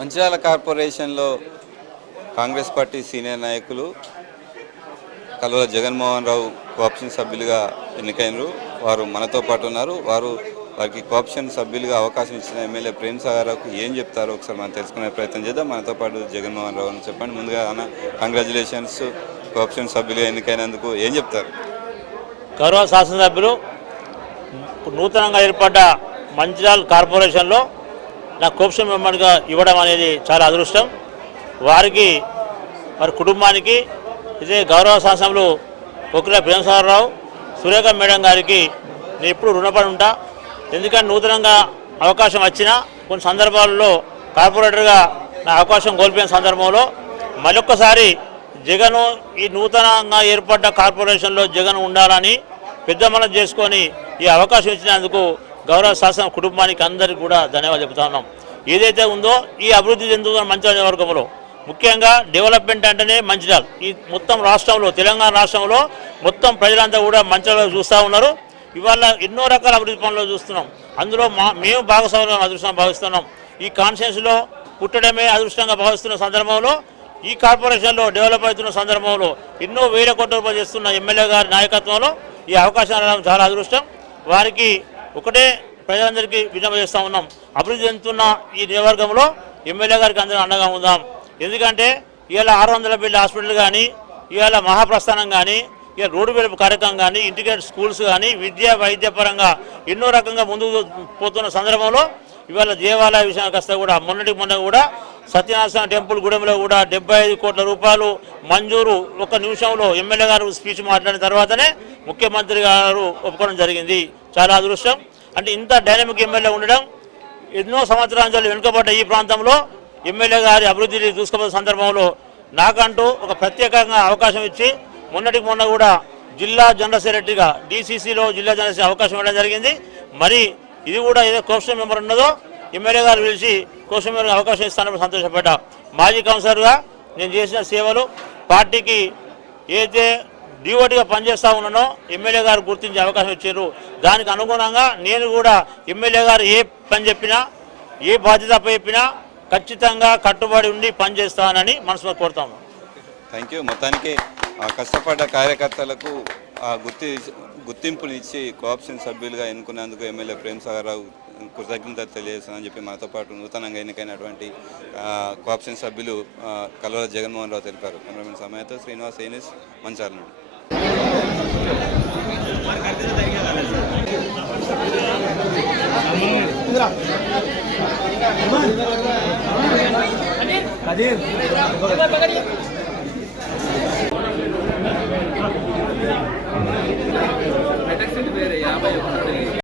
మంచిర్యాల కార్పొరేషన్లో Congress party senior నాయకులు Kalvala Jaganmohan Rao cooption సభ్యులుగా ఎన్నికైనరు. వారు మనతో పాటు ఉన్నారు. వారికి కోఆప్షన్ సభ్యులుగా అవకాశం ఇచ్చిన ఎమ్మెల్యే ప్రేమ్ సాగర్రావుకు ఏం చెప్తారో ఒకసారి మనం తెలుసుకునే ప్రయత్నం చేద్దాం. మనతో పాటు జగన్మోహన్ రావు అని చెప్పండి. ముందుగా అన్న కంగ్రాచులేషన్స్, కోఆప్షన్ సభ్యులుగా ఎన్నికైనందుకు ఏం చెప్తారు? గౌరవ శాసనసభ్యులు నూతనంగా ఏర్పడ్డ మంచిర్యాల కార్పొరేషన్లో నా కోఆప్షన్ మెంబర్గా ఇవ్వడం అనేది చాలా అదృష్టం. వారికి వారి కుటుంబానికి ఇదే గౌరవ శాసనసభ్యులు పొక్కిల ప్రేమ్ సాగర్రావు, సురేఖ మేడం గారికి నేను ఎప్పుడు రుణపడి ఉంటా. ఎందుకంటే నూతనంగా అవకాశం వచ్చినా కొన్ని సందర్భాల్లో కార్పొరేటర్గా నా అవకాశం కోల్పోయిన సందర్భంలో మరొక్కసారి జగన్ ఈ నూతనంగా ఏర్పడ్డ కార్పొరేషన్లో జగన్ ఉండాలని పెద్ద మనం చేసుకొని ఈ అవకాశం ఇచ్చినందుకు గౌరవ శాసన కుటుంబానికి అందరికీ కూడా ధన్యవాదాలు చెబుతా ఉన్నాం. ఏదైతే ఉందో ఈ అభివృద్ధి చెందుతున్న మంచిర్యాల నియోజకవర్గంలో ముఖ్యంగా డెవలప్మెంట్ అంటేనే మంచిర్యాల. ఈ మొత్తం రాష్ట్రంలో, తెలంగాణ రాష్ట్రంలో మొత్తం ప్రజలంతా కూడా మంచిర్యాల చూస్తూ ఉన్నారు. ఇవాళ ఎన్నో రకాల అభివృద్ధి పనులు చూస్తున్నాం. అందులో మేము భాగస్వామ్యం అదృష్టంగా భావిస్తున్నాం. ఈ కాన్స్టిట్యూన్సీలో పుట్టడమే అదృష్టంగా భావిస్తున్న సందర్భంలో, ఈ కార్పొరేషన్లో డెవలప్ అవుతున్న సందర్భంలో ఎన్నో వేల కోట్ల రూపాయలు చేస్తున్న ఎమ్మెల్యే గారి నాయకత్వంలో ఈ అవకాశం రావడం చాలా అదృష్టం. వారికి ఒకటే ప్రజలందరికీ విన్నపం చేస్తూ ఉన్నాం, అభివృద్ధి చెందుతున్న ఈ నియోజకవర్గంలో ఎమ్మెల్యే గారికి అందరూ అండగా ఉందాం. ఎందుకంటే ఇవాళ 600 బెడ్ హాస్పిటల్ కానీ, ఇవాళ మహాప్రస్థానం కానీ, ఇక రోడ్డు వెలుపు కార్యక్రమం కానీ, ఇంటిగ్రేటెడ్ స్కూల్స్ కానీ, వైద్యపరంగా ఎన్నో రకంగా ముందుకు పోతున్న సందర్భంలో ఇవాళ దేవాలయ విషయానికి వస్తే కూడా మొన్న కూడా సత్యనారాయణ టెంపుల్ గూడెంలో కూడా 75 కోట్ల రూపాయలు మంజూరు ఒక్క నిమిషంలో ఎమ్మెల్యే గారు స్పీచ్ మాట్లాడిన తర్వాతనే ముఖ్యమంత్రి గారు ఒప్పుకోవడం జరిగింది. చాలా అదృష్టం. అంటే ఇంత డైనమిక్ ఎమ్మెల్యే ఉండడం, ఎన్నో సంవత్సరాల వెనుకబడ్డ ఈ ప్రాంతంలో ఎమ్మెల్యే గారి అభివృద్ధిని చూసుకోబోయే సందర్భంలో నాకంటూ ఒక ప్రత్యేకంగా అవకాశం ఇచ్చి మొన్న కూడా జిల్లా జనరల్ సెక్రటరీగా డీసీసీలో జిల్లా జనరల్ అవకాశం ఇవ్వడం జరిగింది. మరి ఇది కూడా ఏదో కోఆప్షన్ మెంబర్ ఉన్నదో ఎమ్మెల్యే గారు పిలిచి కోఆప్షన్ మెంబర్ అవకాశం ఇస్తానని సంతోషపడ్డా. మాజీ కౌన్సిలర్గా నేను చేసిన సేవలు పార్టీకి ఏదైతే డివోటీగా పనిచేస్తూ ఉన్నానో ఎమ్మెల్యే గారు గుర్తించే అవకాశం ఇచ్చారు. దానికి అనుగుణంగా నేను కూడా ఎమ్మెల్యే గారు ఏ పని చెప్పినా, ఏ బాధ్యత చెప్పినా ఖచ్చితంగా కట్టుబడి ఉండి పనిచేస్తానని మనసులో కోరుతాము. Thank you. మొత్తానికి కష్టపడ్డ కార్యకర్తలకు గుర్తింపునిచ్చి కోఆప్షన్ సభ్యులుగా ఎన్నుకున్నందుకు ఎమ్మెల్యే ప్రేమ్ సాగర్రావు కృతజ్ఞతలు తెలియజేస్తానని చెప్పి మనతో పాటు నూతనంగా ఎన్నికైనటువంటి కోఆప్షన్ సభ్యులు కల్వల జగన్మోహన్ రావు తెలిపారు. కెమెరామెన్ సమయంతో శ్రీనివాస్, ఏనిస్, మంచిర్యాల నుండి. కదీర్